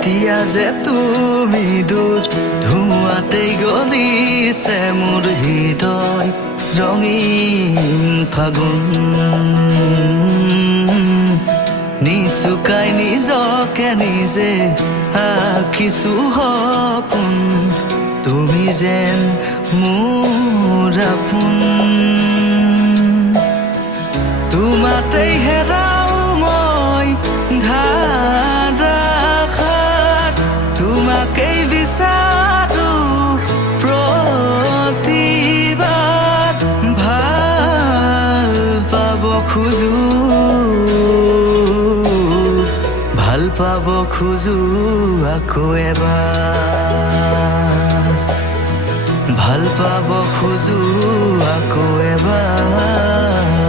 এতিয়া যে তুমি দূৰ ধুৱাতেই গলিছে মোৰ হৃদয় ৰঙীন ফাগুন নিচুকাই নিজকে নিজে আঁকিছো সপোন তুমি যেন মোৰ আপোন তোমাতেই হেৰাও মই ধাৰাসাৰ তোমাকেই বিচাৰো প্ৰতিবাৰ ভাল পাব খোজো আকৌ এবাৰ ভাল পাব খোজো আকৌ এবাৰ